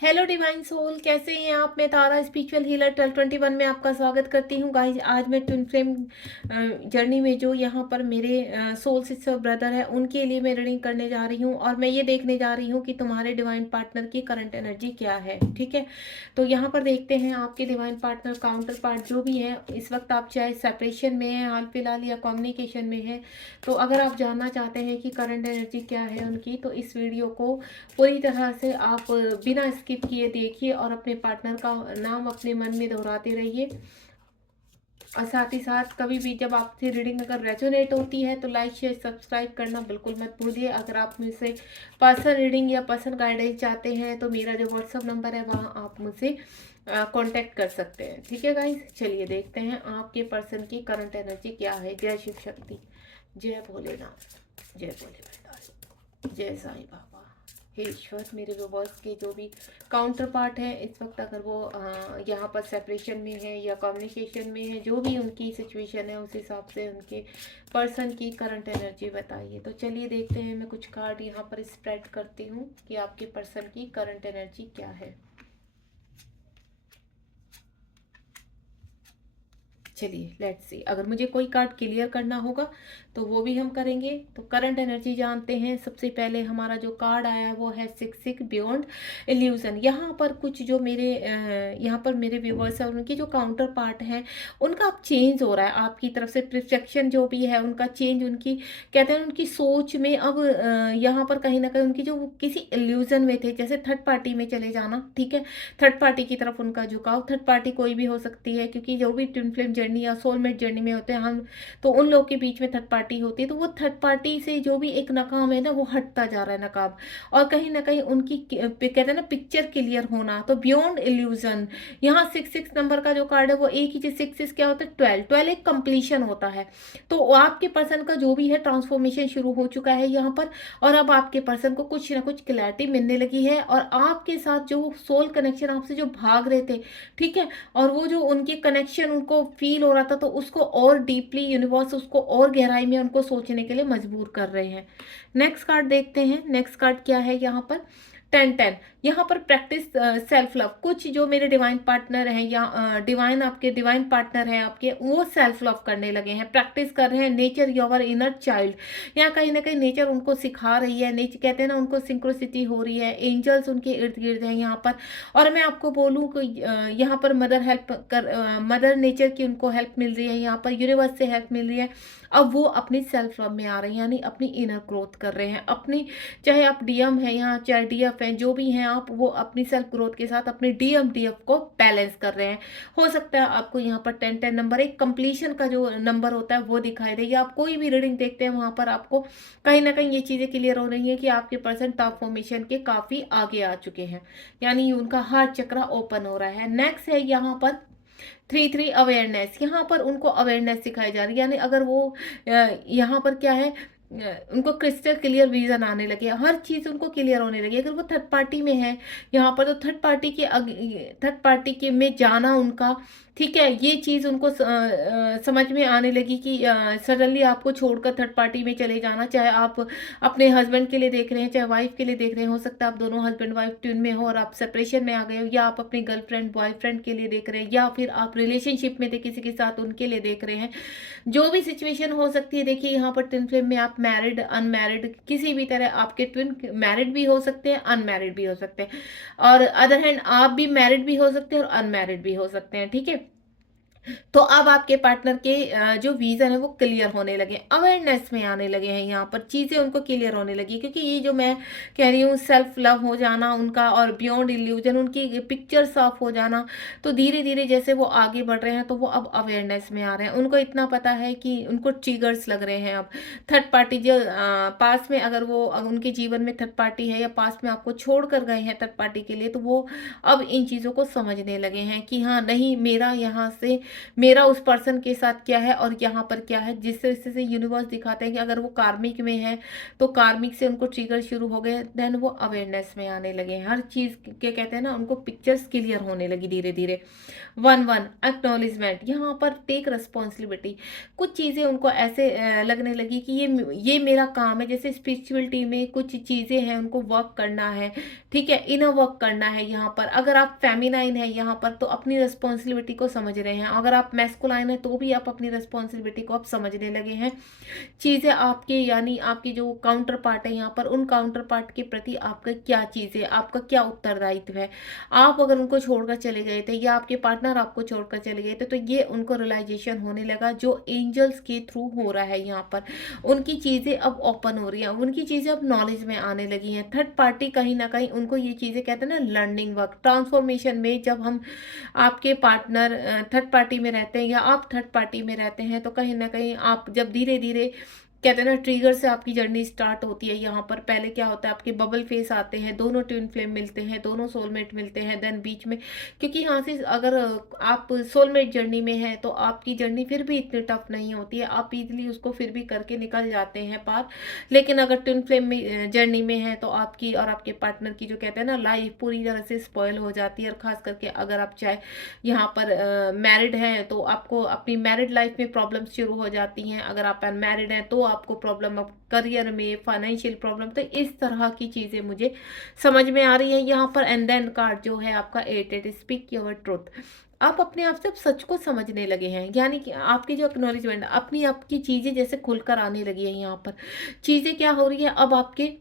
Hello divine soul, कैसे हैं आप। मैं तारा स्पिरिचुअल हीलर 1221 में आपका स्वागत करती हूँ गाइज। आज मैं ट्विन फ्लेम जर्नी में जो यहाँ पर मेरे सोल सिस्टर ब्रदर है उनके लिए मैं रीडिंग करने जा रही हूँ और मैं ये देखने जा रही हूँ कि तुम्हारे डिवाइन पार्टनर की करंट एनर्जी क्या है। ठीक है, तो यहाँ पर देखते हैं आपके डिवाइन पार्टनर काउंटर पार्ट जो भी है इस वक्त, आप चाहे सेपरेशन में है हाल फिलहाल या कम्युनिकेशन में है, तो अगर आप जानना चाहते हैं कि करंट एनर्जी क्या है उनकी, तो इस वीडियो को पूरी तरह से आप बिना स्किप किए देखिए और अपने पार्टनर का नाम अपने मन में दोहराते रहिए। और साथ ही साथ कभी भी जब आपसे रीडिंग अगर रेजोनेट होती है तो लाइक शेयर सब्सक्राइब करना बिल्कुल मत भूलिए। अगर आप मुझसे पर्सनल रीडिंग या पर्सनल गाइडेंस चाहते हैं तो मेरा जो व्हाट्सअप नंबर है वहाँ आप मुझसे कांटेक्ट कर सकते हैं। ठीक है गाइज, चलिए देखते हैं आपके पर्सन की करंट एनर्जी क्या है। जय शिव शक्ति, जय भोलेनाथ, जय भोले भंडारी, जय साईं बाबा। हे ईश्वर, मेरे व्यूवर्स के जो भी काउंटर पार्ट है इस वक्त, अगर वो यहाँ पर सेपरेशन में है या कम्युनिकेशन में है, जो भी उनकी सिचुएशन है उस हिसाब से उनके पर्सन की करंट एनर्जी बताइए। तो चलिए देखते हैं, मैं कुछ कार्ड यहाँ पर स्प्रेड करती हूँ कि आपके पर्सन की करंट एनर्जी क्या है। चलिए लेट्स सी, अगर मुझे कोई कार्ड क्लियर करना होगा तो वो भी हम करेंगे। तो करंट एनर्जी जानते हैं। सबसे पहले हमारा जो कार्ड आया है वो है 6 बियॉन्ड इल्यूजन। यहाँ पर कुछ जो मेरे यहाँ पर मेरे व्यूवर्स हैं उनके जो काउंटर पार्ट हैं उनका अब चेंज हो रहा है आपकी तरफ से। परफेक्शन जो भी है उनका चेंज, उनकी कहते हैं उनकी सोच में अब यहाँ पर कहीं ना कहीं उनकी जो वो किसी इल्यूजन में थे, जैसे थर्ड पार्टी में चले जाना। ठीक है, थर्ड पार्टी की तरफ उनका झुकाव। थर्ड पार्टी कोई भी हो सकती है, क्योंकि जो भी ट्विन फ्लेम जर्नी या सोलमेट जर्नी में होते हैं हम, तो उन लोग के बीच में थर्ड पार्टी होती है। तो वो थर्ड पार्टी से जो भी एक नकाम है ना वो हटता जा रहा है नकाब, और कहीं ना कहीं उनकी कहते हैं ना पिक्चर क्लियर होना। तो बियॉन्ड इल्यूजन, यहाँ 6 नंबर का जो कार्ड है वो एक ही चीज, 6 क्या होता है, 12 एक कंप्लीशन होता है। तो आपके पर्सन का जो भी है ट्रांसफॉर्मेशन शुरू हो चुका है यहाँ पर, और अब आपके पर्सन को कुछ ना कुछ क्लैरिटी मिलने लगी है। और आपके साथ जो सोल कनेक्शन आपसे जो भाग रहे थे, ठीक है, और वो जो उनके कनेक्शन उनको फील हो रहा था, तो उसको और डीपली यूनिवर्स उसको और गहराई में उनको सोचने के लिए मजबूर कर रहे हैं। नेक्स्ट कार्ड देखते हैं, नेक्स्ट कार्ड क्या है यहाँ पर। 10 यहाँ पर प्रैक्टिस सेल्फ लव। कुछ जो मेरे डिवाइन पार्टनर हैं या डिवाइन आपके डिवाइन पार्टनर हैं आपके, वो सेल्फ लव करने लगे हैं, प्रैक्टिस कर रहे हैं। नेचर योर इनर चाइल्ड, यहाँ कहीं ना कहीं नेचर उनको सिखा रही है। नेचर कहते हैं ना उनको सिंक्रोसिटी हो रही है, एंजल्स उनके इर्द गिर्द हैं यहाँ पर। और मैं आपको बोलूँ कि यहाँ पर मदर हेल्प कर मदर नेचर की उनको हेल्प मिल रही है, यहाँ पर यूनिवर्स से हेल्प मिल रही है। अब वो अपनी सेल्फ लव में आ रहे हैं, यानी अपनी इनर ग्रोथ कर रहे हैं अपनी। चाहे आप डीएम हैं यहाँ, चाहे डीएफ हैं, जो भी हैं आप, वो अपनी सेल्फ ग्रोथ के साथ अपने डीएम डीएफ को बैलेंस कर रहे हैं। हो सकता है आपको यहाँ पर 10 नंबर एक कंप्लीशन का जो नंबर होता है वो दिखाई दे, या आप कोई भी रीडिंग देखते हैं वहां पर आपको कहीं ना कहीं ये चीजें क्लियर हो रही है कि आपके पर्सन ट्रांसफॉर्मेशन के काफी आगे आ चुके हैं, यानी उनका हार्ट चक्र ओपन हो रहा है। नेक्स्ट है यहाँ पर 3 अवेयरनेस। यहाँ पर उनको अवेयरनेस सिखाई जा रही है, यानी अगर वो यहाँ पर क्या है, उनको क्रिस्टल क्लियर विजन आने लगे, हर चीज उनको क्लियर होने लगी। अगर वो थर्ड पार्टी में है यहाँ पर, तो थर्ड पार्टी के में जाना उनका, ठीक है, ये चीज उनको समझ में आने लगी कि सडनली आपको छोड़कर थर्ड पार्टी में चले जाना। चाहे आप अपने हस्बैंड के लिए देख रहे हैं, चाहे वाइफ के लिए देख रहे हैं, हो सकता है आप दोनों हस्बैंड वाइफ ट्यून में हो और आप सेपरेशन में आ गए हो, या आप अपनी गर्लफ्रेंड बॉयफ्रेंड के लिए देख रहे हैं, या फिर आप रिलेशनशिप में थे किसी के साथ उनके लिए देख रहे हैं। जो भी सिचुएशन हो सकती है, देखिए यहाँ पर ट्विन फ्लेम में आप मैरिड अनमैरिड किसी भी तरह, आपके ट्विन मैरिड भी हो सकते हैं अनमैरिड भी हो सकते हैं, और अदर हैंड आप भी मैरिड भी हो सकते हैं और अनमैरिड भी हो सकते हैं। ठीक है, तो अब आपके पार्टनर के जो विजन है वो क्लियर होने लगे, अवेयरनेस में आने लगे हैं, यहाँ पर चीजें उनको क्लियर होने लगी। क्योंकि ये जो मैं कह रही हूँ सेल्फ लव हो जाना उनका और बियॉन्ड इल्यूजन उनकी पिक्चर साफ हो जाना, तो धीरे धीरे जैसे वो आगे बढ़ रहे हैं तो वो अब अवेयरनेस में आ रहे हैं। उनको इतना पता है कि उनको ट्रिगर्स लग रहे हैं अब। थर्ड पार्टी जो पास में, अगर वो उनके जीवन में थर्ड पार्टी है या पास में आपको छोड़ कर गए हैं थर्ड पार्टी के लिए, तो वो अब इन चीजों को समझने लगे हैं कि हाँ नहीं, मेरा यहाँ से मेरा उस पर्सन के साथ क्या है और यहाँ पर क्या है। जिस तरह से यूनिवर्स दिखाते हैं कि अगर वो कार्मिक में है तो कार्मिक से उनको ट्रिगर शुरू हो गए, देन वो अवेयरनेस में आने लगे, हर चीज के कहते हैं ना, उनको पिक्चर्स क्लियर होने लगी धीरे धीरे। वन वन एक्नॉलेजमेंट, यहाँ पर टेक रिस्पॉन्सिबिलिटी। कुछ चीज़ें उनको ऐसे लगने लगी कि ये मेरा काम है, जैसे स्पिरिचुअलिटी में कुछ चीज़ें हैं उनको वर्क करना है, ठीक है, इनर वर्क करना है। यहाँ पर अगर आप फेमिनाइन है यहाँ पर तो अपनी रिस्पॉन्सिबिलिटी को समझ रहे हैं, अगर आप मैस्कुलाइन है तो भी आप अपनी रिस्पॉन्सिबिलिटी को आप समझने लगे हैं। चीज़ें आपके यानी आपके जो काउंटर पार्ट है यहाँ पर, उन काउंटर पार्ट के प्रति आपका क्या चीज़ है, आपका क्या उत्तरदायित्व है। आप अगर उनको छोड़कर चले गए थे या आपके पार्टनर आपको छोड़कर चले गए थे तो ये उनको रियलाइजेशन होने लगा, जो एंजल्स के थ्रू हो रहा है यहाँ पर। उनकी चीज़ें अब ओपन हो रही हैं, उनकी चीज़ें अब नॉलेज में आने लगी हैं। थर्ड पार्टी कहीं ना कहीं उनको ये चीज़ें कहते हैं ना, लर्निंग वर्क ट्रांसफॉर्मेशन में जब हम आपके पार्टनर थर्ड पार्टी में रहते हैं या आप थर्ड पार्टी में रहते हैं तो कहीं ना कहीं आप जब धीरे धीरे कहते हैं ना ट्रिगर से आपकी जर्नी स्टार्ट होती है। यहाँ पर पहले क्या होता है, आपके बबल फेस आते हैं, दोनों ट्विन फ्लेम मिलते हैं, दोनों सोलमेट मिलते हैं, देन बीच में, क्योंकि यहाँ से अगर आप सोलमेट जर्नी में हैं तो आपकी जर्नी फिर भी इतनी टफ नहीं होती है, आप इजीली उसको फिर भी करके निकल जाते हैं पार। लेकिन अगर ट्विन फ्लेम में जर्नी में है तो आपकी और आपके पार्टनर की जो कहते हैं ना लाइफ पूरी तरह से स्पॉयल हो जाती है। और खास करके अगर आप चाहे यहाँ पर मैरिड हैं तो आपको अपनी मैरिड लाइफ में प्रॉब्लम शुरू हो जाती हैं, अगर आप अनमैरिड हैं तो आपको प्रॉब्लम, करियर में फाइनेंशियल प्रॉब्लम। तो इस तरह की चीज़ें मुझे समझ में आ रही है यहाँ पर। एंड देन कार्ड जो है आपका 8 स्पीक योर ट्रुथ। आप अपने आप से सच को समझने लगे हैं, यानी कि आपकी जो एक्नॉलेजमेंट अपनी आपकी चीज़ें जैसे खुलकर आने लगी है। यहाँ पर चीज़ें क्या हो रही है अब आपके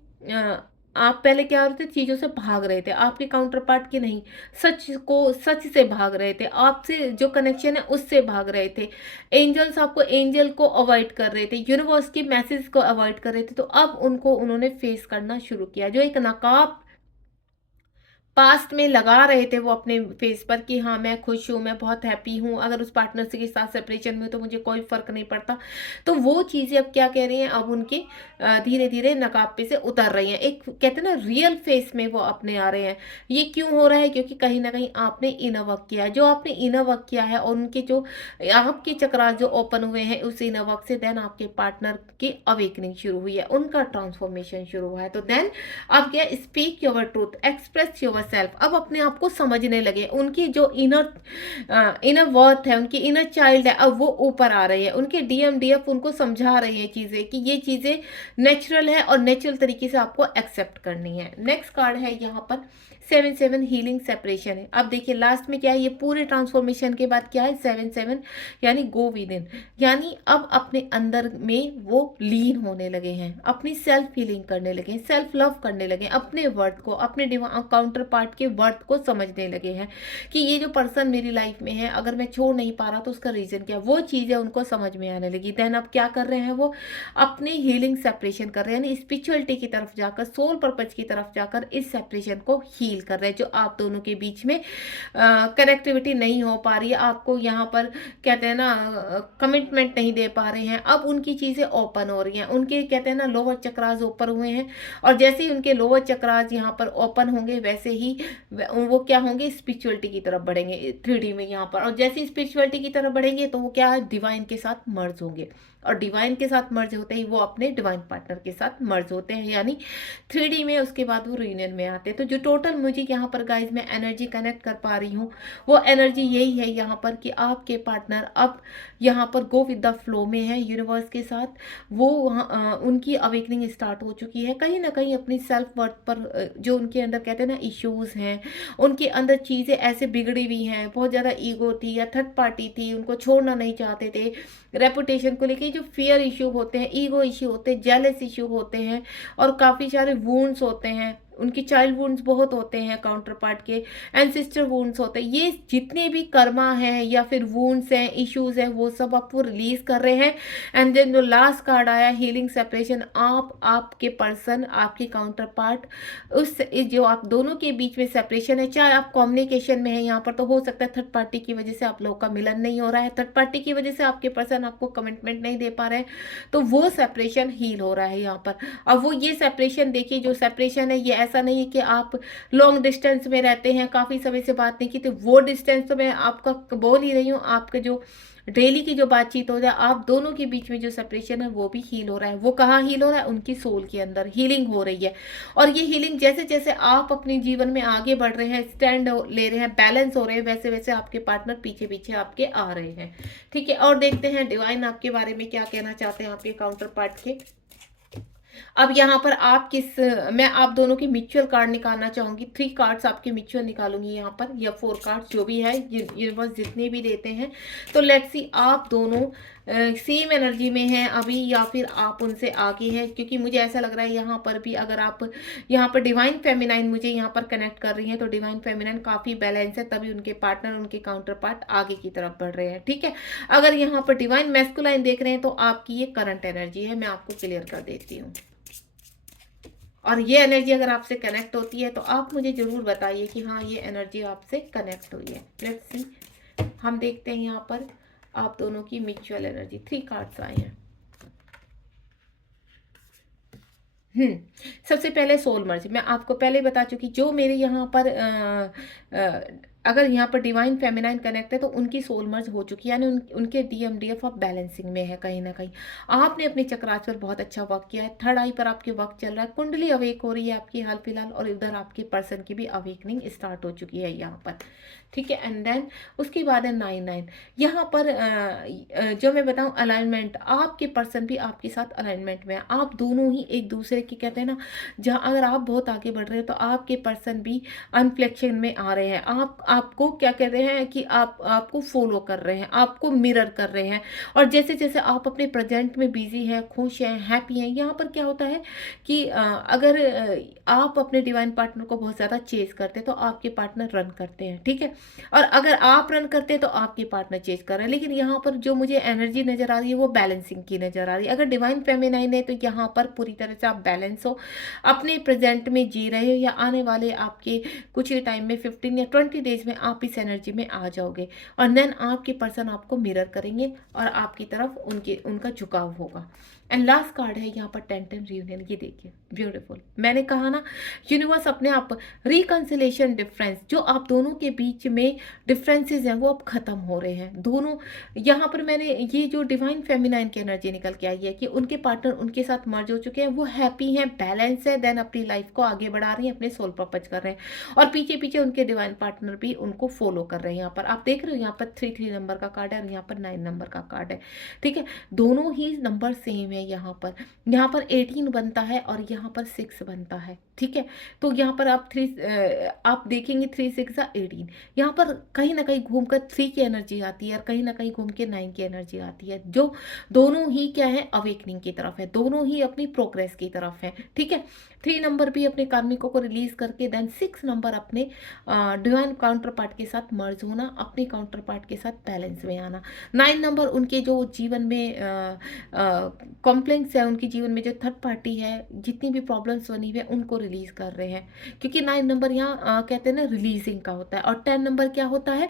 आप पहले क्या हो रहे थे, चीज़ों से भाग रहे थे, आपके काउंटर पार्ट की नहीं, सच से भाग रहे थे, आपसे जो कनेक्शन है उससे भाग रहे थे। एंजल्स आपको एंजल को अवॉइड कर रहे थे, यूनिवर्स की मैसेज को अवॉइड कर रहे थे, तो अब उनको उन्होंने फेस करना शुरू किया। जो एक नकाब पास्ट में लगा रहे थे वो अपने फेस पर कि हाँ मैं खुश हूँ, मैं बहुत हैप्पी हूँ, अगर उस पार्टनर से के साथ सेपरेशन में हूँ तो मुझे कोई फर्क नहीं पड़ता, तो वो चीज़ें अब क्या कह रही हैं, अब उनके धीरे धीरे नकाब पे से उतर रही हैं। एक कहते हैं ना रियल फेस में वो अपने आ रहे हैं। ये क्यों हो रहा है, क्योंकि कहीं ना कहीं आपने इनर वर्क किया है। जो आपने इनर वर्क किया है और उनके जो आपके चक्रास जो ओपन हुए हैं उस इनर वर्क से देन आपके पार्टनर की अवेकनिंग शुरू हुई है, उनका ट्रांसफॉर्मेशन शुरू हुआ है। तो देन अब क्या, speak your truth, express your self. अब अपने आप को समझने लगे, उनकी जो इनर वर्थ है, उनकी इनर चाइल्ड है, अब वो ऊपर आ रही है। उनके डीएफ उनको समझा रही है चीजें कि ये चीजें नेचुरल है और नेचुरल तरीके से आपको एक्सेप्ट करनी है। नेक्स्ट कार्ड है यहाँ पर 7 हीलिंग सेपरेशन है। अब देखिए लास्ट में क्या है, ये पूरे ट्रांसफॉर्मेशन के बाद क्या है 7 यानी गो विद इन, यानी अब अपने अंदर में वो लीन होने लगे हैं, अपनी सेल्फ हीलिंग करने लगे हैं, सेल्फ लव करने लगे हैं, अपने वर्थ को, अपने काउंटर पार्ट के वर्थ को समझने लगे हैं कि ये जो पर्सन मेरी लाइफ में है अगर मैं छोड़ नहीं पा रहा तो उसका रीजन क्या, वो चीजें उनको समझ में आने लगी। देन अब क्या कर रहे हैं, वो अपने हीलिंग सेपरेशन कर रहे हैं, यानी स्पिरिचुअलिटी की तरफ जाकर, सोल पर्पज की तरफ जाकर इस सेपरेशन को हील कर रहे हैं। जो आप दोनों के बीच में कनेक्टिविटी नहीं हो पा रही है, आपको यहाँ पर कहते हैं ना कमिटमेंट नहीं दे पा रहे हैं, अब उनकी चीजें ओपन हो रही हैं। उनके कहते हैं ना लोअर चक्रास ऊपर हुए हैं और जैसे ही उनके लोअर चक्रास यहाँ पर ओपन होंगे वैसे ही वो क्या होंगे, स्पिरिचुअलिटी की तरफ बढ़ेंगे 3D में यहाँ पर। और जैसे ही स्पिरिचुअलिटी की तरफ बढ़ेंगे तो वो क्या है, डिवाइन के साथ मर्ज होंगे, और डिवाइन के साथ मर्ज होते ही वो अपने डिवाइन पार्टनर के साथ मर्ज होते हैं, यानी 3D में। उसके बाद वो रीयूनियन में आते हैं। तो जो टोटल मुझे यहाँ पर गाइज मैं एनर्जी कनेक्ट कर पा रही हूँ वो एनर्जी यही है यहाँ पर कि आपके पार्टनर अब यहाँ पर गो विद द फ्लो में है यूनिवर्स के साथ। वो उनकी अवेकनिंग स्टार्ट हो चुकी है, कहीं ना कहीं अपनी सेल्फ वर्थ पर जो उनके अंदर कहते हैं ना इश्यूज हैं, उनके अंदर चीज़ें ऐसे बिगड़ी हुई हैं, बहुत ज़्यादा ईगो थी या थर्ड पार्टी थी, उनको छोड़ना नहीं चाहते थे, रेपुटेशन को लेके जो फियर इशू होते हैं, ईगो इशू होते हैं, जेलस इशू होते हैं, और काफ़ी सारे वुंड्स होते हैं, उनकी चाइल्ड वुंड्स बहुत होते हैं, काउंटर पार्ट के एंसेस्टर वुंड्स होते हैं। ये जितने भी कर्मा हैं या फिर वुंड्स हैं, इश्यूज हैं, वो सब आपको रिलीज कर रहे हैं। एंड देन जो लास्ट कार्ड आया हीलिंग सेपरेशन, आप आपके पर्सन, आपके काउंटर पार्ट, उस जो आप दोनों के बीच में सेपरेशन है, चाहे आप कम्युनिकेशन में है यहाँ पर, तो हो सकता है थर्ड पार्टी की वजह से आप लोगों का मिलन नहीं हो रहा है, थर्ड पार्टी की वजह से आपके पर्सन आपको कमिटमेंट नहीं दे पा रहे हैं, तो वो सेपरेशन हील हो रहा है यहाँ पर। अब वो ये सेपरेशन देखिए, जो सेपरेशन है ये ऐसा नहीं है कि आप लॉन्ग डिस्टेंस में रहते हैं, काफ़ी समय से बात नहीं की, तो वो डिस्टेंस तो मैं आपका बोल ही रही हूँ, आपके जो डेली की जो बातचीत हो जाए, आप दोनों के बीच में जो सेपरेशन है वो भी हील हो रहा है। वो कहाँ हील हो रहा है? उनकी सोल के अंदर हीलिंग हो रही है। और ये हीलिंग जैसे जैसे आप अपने जीवन में आगे बढ़ रहे हैं, स्टैंड ले रहे हैं, बैलेंस हो रहे हैं, वैसे वैसे आपके पार्टनर पीछे पीछे आपके आ रहे हैं। ठीक है, और देखते हैं डिवाइन आपके बारे में क्या कहना चाहते हैं आपके काउंटर पार्ट के। अब यहाँ पर आप किस मैं आप दोनों की म्यूचुअल कार्ड निकालना चाहूंगी। 3 कार्ड्स आपके म्यूचुअल निकालूंगी यहाँ पर, या 4 कार्ड्स जो भी है, यूनिवर्स जितने भी देते हैं। तो लेट्स सी आप दोनों सेम एनर्जी में हैं अभी, या फिर आप उनसे आगे हैं, क्योंकि मुझे ऐसा लग रहा है यहाँ पर भी अगर आप यहाँ पर डिवाइन फेमिनाइन मुझे यहाँ पर कनेक्ट कर रही हैं, तो डिवाइन फेमिनाइन काफ़ी बैलेंस है, तभी उनके पार्टनर, उनके काउंटर पार्ट आगे की तरफ बढ़ रहे हैं। ठीक है, अगर यहाँ पर डिवाइन मैस्कुलाइन देख रहे हैं तो आपकी ये करंट एनर्जी है, मैं आपको क्लियर कर देती हूँ। और ये एनर्जी अगर आपसे कनेक्ट होती है तो आप मुझे जरूर बताइए कि हाँ ये एनर्जी आपसे कनेक्ट हुई है। लेट्स सी, हम देखते हैं यहाँ पर आप दोनों की म्यूचुअल एनर्जी। 3 कार्ड्स आए हैं। सबसे पहले सोल मर्ज, मैं आपको पहले बता चुकी, जो मेरे यहाँ पर अगर यहाँ पर डिवाइन फेमिनाइन कनेक्ट है तो उनकी सोल मर्ज हो चुकी है, यानी उनके डीएमडीएफ ऑफ बैलेंसिंग में है कहीं ना कहीं। आपने अपने चक्रास पर बहुत अच्छा वर्क किया है, थर्ड आई पर आपके वर्क चल रहा है, कुंडली अवेक हो रही है आपकी हाल फिलहाल, और इधर आपके पर्सन की भी अवेकनिंग स्टार्ट हो चुकी है यहाँ पर। ठीक है, एंड देन उसके बाद है 9-9। यहाँ पर जो मैं बताऊँ अलाइनमेंट, आपके पर्सन भी आपके साथ अलाइनमेंट में है, आप दोनों ही एक दूसरे की, कहते हैं ना, जहाँ अगर आप बहुत आगे बढ़ रहे हो तो आपके पर्सन भी अनफ्लेक्शन में आ रहे हैं, आप आपको क्या कहते हैं कि आपको फॉलो कर रहे हैं, आपको मिरर कर रहे हैं। और जैसे जैसे आप अपने प्रेजेंट में बिजी हैं, खुश हैं, हैप्पी हैं, यहाँ पर क्या होता है कि अगर आप अपने डिवाइन पार्टनर को बहुत ज़्यादा चेज करते हैं तो आपके पार्टनर रन करते हैं। ठीक है, और अगर आप रन करते हैं तो आपके पार्टनर चेज कर रहे हैं। लेकिन यहाँ पर जो मुझे एनर्जी नजर आ रही है वो बैलेंसिंग की नजर आ रही है। अगर डिवाइन फेमिनाइन है तो यहाँ पर पूरी तरह से आप बैलेंस हो, अपने प्रेजेंट में जी रहे हो, या आने वाले आपके कुछ ही टाइम में 15 या 20 डेज में आप इस एनर्जी में आ जाओगे, और देन आपके पर्सन आपको मिरर करेंगे और आपकी तरफ उनका झुकाव होगा। एंड लास्ट कार्ड है यहाँ पर 10-10 रियूनियन। ये देखिए ब्यूटीफुल, मैंने कहा ना, यूनिवर्स अपने आप रिकंसिलेशन डिफरेंस, जो आप दोनों के बीच में डिफरेंसेस हैं वो अब खत्म हो रहे हैं दोनों। यहाँ पर मैंने ये जो डिवाइन फेमिनाइन की एनर्जी निकल के आई है कि उनके पार्टनर उनके साथ मर्ज हो चुके हैं, वो हैप्पी हैं, बैलेंस है, देन अपनी लाइफ को आगे बढ़ा रही हैं, अपने सोल पर्पज कर रहे हैं, और पीछे पीछे उनके डिवाइन पार्टनर भी उनको फॉलो कर रहे हैं। यहाँ पर आप देख रहे हो, यहाँ पर 3-3 नंबर का कार्ड है और यहाँ पर 9 नंबर का कार्ड है। ठीक है, दोनों ही नंबर सेम है। यहाँ पर 18 बनता है और यहाँ पर 6 बनता है। ठीक है, तो यहाँ पर आप देखेंगे 3-6-18, यहाँ पर कहीं ना कहीं घूमकर 3 की एनर्जी आती है और कहीं ना कहीं घूम के 9 की एनर्जी आती है, जो दोनों ही क्या है, अवेकनिंग की तरफ है, दोनों ही अपनी प्रोग्रेस की तरफ है। ठीक है, 3 नंबर भी अपने कार्मिकों को रिलीज करके, देन 6 नंबर अपने डिवाइन काउंटर पार्ट के साथ मर्ज होना, अपने काउंटर पार्ट के साथ बैलेंस में आना। 9 नंबर उनके जो जीवन में कॉम्प्लेक्स है, उनके जीवन में जो थर्ड पार्टी है, जितनी भी प्रॉब्लम्स बनी हुई है उनको रिलीज कर रहे हैं, क्योंकि 9 नंबर यहाँ कहते हैं ना रिलीजिंग का होता है, और 10 नंबर क्या होता है,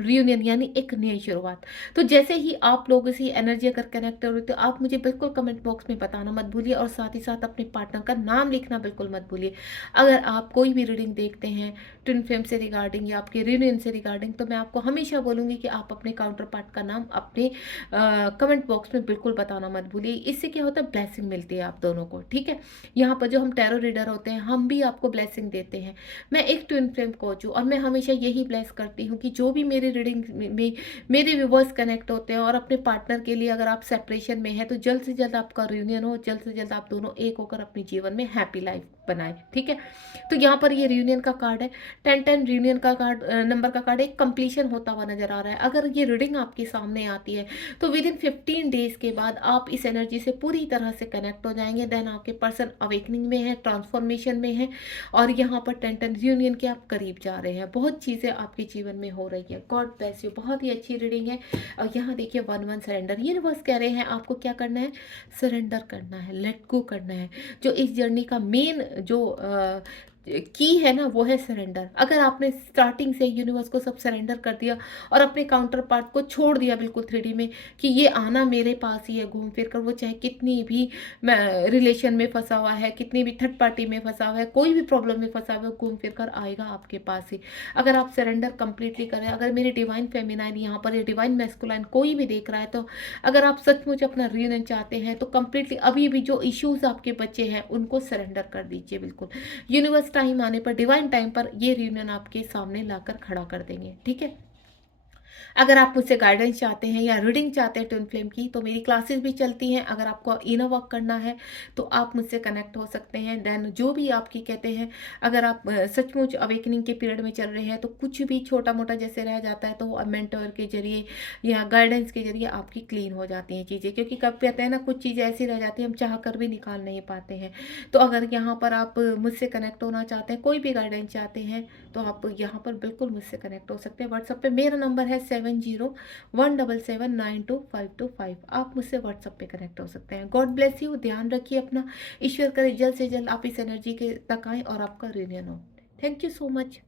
रियूनियन, यानी एक नई शुरुआत। तो जैसे ही आप लोगों से एनर्जी अगर कनेक्ट हो रही तो आप मुझे बिल्कुल कमेंट बॉक्स में बताना मत भूलिए, और साथ ही साथ अपने पार्टनर का नाम लिखना बिल्कुल मत भूलिए। अगर आप कोई भी रीडिंग देखते हैं ट्विन फ्लेम से रिगार्डिंग या आपके रियूनियन से रिगार्डिंग, तो मैं आपको हमेशा बोलूँगी कि आप अपने काउंटर पार्ट का नाम अपने कमेंट बॉक्स में बिल्कुल बताना मत भूलिए। इससे क्या होता है, ब्लेसिंग मिलती है आप दोनों को। ठीक है, यहाँ पर जो हम टैरो रीडर होते हैं हम भी आपको ब्लेसिंग देते हैं। मैं एक ट्विन फ्लेम कोच हूँ और मैं हमेशा यही ब्लेस करती हूँ कि जो भी मेरी रीडिंग में मेरे व्यूवर्स कनेक्ट होते हैं और अपने पार्टनर के लिए अगर आप सेपरेशन में हैं तो जल्द से जल्द आपका रियूनियन हो, जल्द से जल्द आप दोनों एक होकर अपने जीवन में हैप्पी लाइफ बनाए। ठीक है, तो यहाँ पर ये रियूनियन का कार्ड है, 10-10 रियूनियन का कार्ड नंबर का कार्ड है, कंप्लीशन होता हुआ नजर आ रहा है। अगर ये रीडिंग आपके सामने आती है तो विद इन 15 डेज के बाद आप इस एनर्जी से पूरी तरह से कनेक्ट हो जाएंगे, देन आपके पर्सन अवेकनिंग में है, ट्रांसफॉर्मेशन में है, और यहाँ पर 10-10 रियूनियन के आप करीब जा रहे हैं, बहुत चीज़ें आपके जीवन में हो रही है। गॉड ब्लेस यू, बहुत ही अच्छी रीडिंग है। और यहाँ देखिए 1-1 सरेंडर, ये बस कह रहे हैं आपको क्या करना है, सरेंडर करना है, लेट गो करना है। जो इस जर्नी का मेन जो की है ना, वो है सरेंडर। अगर आपने स्टार्टिंग से यूनिवर्स को सब सरेंडर कर दिया और अपने काउंटर पार्ट को छोड़ दिया बिल्कुल 3D में कि ये आना मेरे पास ही है घूम फिर कर, वो चाहे कितनी भी रिलेशन में फंसा हुआ है, कितनी भी थर्ड पार्टी में फंसा हुआ है, कोई भी प्रॉब्लम में फंसा हुआ है, घूम फिर कर आएगा आपके पास ही। अगर आप सरेंडर कंप्लीटली करें, अगर मेरी डिवाइन फेमिनाइन यहाँ पर या डिवाइन मैस्कुलाइन कोई भी देख रहा है, तो अगर आप सचमुच अपना रियूनियन चाहते हैं तो कंप्लीटली अभी भी जो इश्यूज आपके बच्चे हैं उनको सरेंडर कर दीजिए बिल्कुल। यूनिवर्स टाइम आने पर, डिवाइन टाइम पर ये रियूनियन आपके सामने लाकर खड़ा कर देंगे, ठीक है। अगर आप मुझसे गाइडेंस चाहते हैं या रीडिंग चाहते हैं ट्विन फ्लेम की, तो मेरी क्लासेस भी चलती हैं। अगर आपको इनर वर्क करना है तो आप मुझसे कनेक्ट हो सकते हैं। देन जो भी आपकी कहते हैं, अगर आप सचमुच अवेकनिंग के पीरियड में चल रहे हैं तो कुछ भी छोटा मोटा जैसे रह जाता है तो वो मेंटर के जरिए या गाइडेंस के जरिए आपकी क्लीन हो जाती हैं चीज़ें, क्योंकि कब कहते हैं ना, कुछ चीज़ें ऐसी रह जाती हैं हम चाह कर भी निकाल नहीं पाते हैं। तो अगर यहाँ पर आप मुझसे कनेक्ट होना चाहते हैं, कोई भी गाइडेंस चाहते हैं, तो आप यहाँ पर बिल्कुल मुझसे कनेक्ट हो सकते हैं। व्हाट्सएप पे मेरा नंबर है 7017792525। आप मुझसे व्हाट्सएप पे कनेक्ट हो सकते हैं। गॉड ब्लेस यू, ध्यान रखिए अपना। ईश्वर करे जल्द से जल्द आप इस एनर्जी के तक आएँ और आपका रियूनियन हो। Thank you so much.